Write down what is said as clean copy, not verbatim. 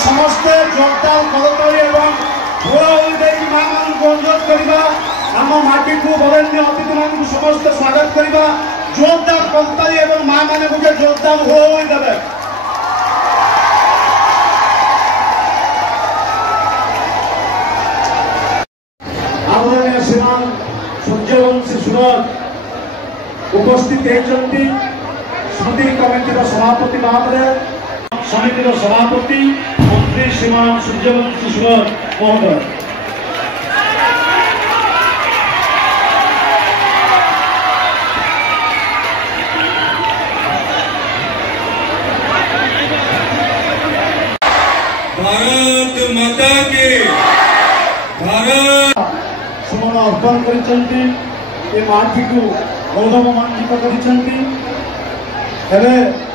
समस्ते जोगदान करतरी एवं भुआउली देकी माँ मान को अनुरोध करबा आम माटी को बरेण्य अतिथि मान समस्त स्वागत करबा जोगदान करतरी एवं माँ माने को जोगदान भुआउली देबे। आदरणीय श्रीमान सूर्यवंशी सुरत उपस्थित होती स्मृति कमिटी सभापति भाव समितिर सभापति मंत्री श्रीमान सूर्यवंशी सुरत महोदय। भारत माता की भारत सुमन अर्पण कर माटी को गौरवमान्वित कर।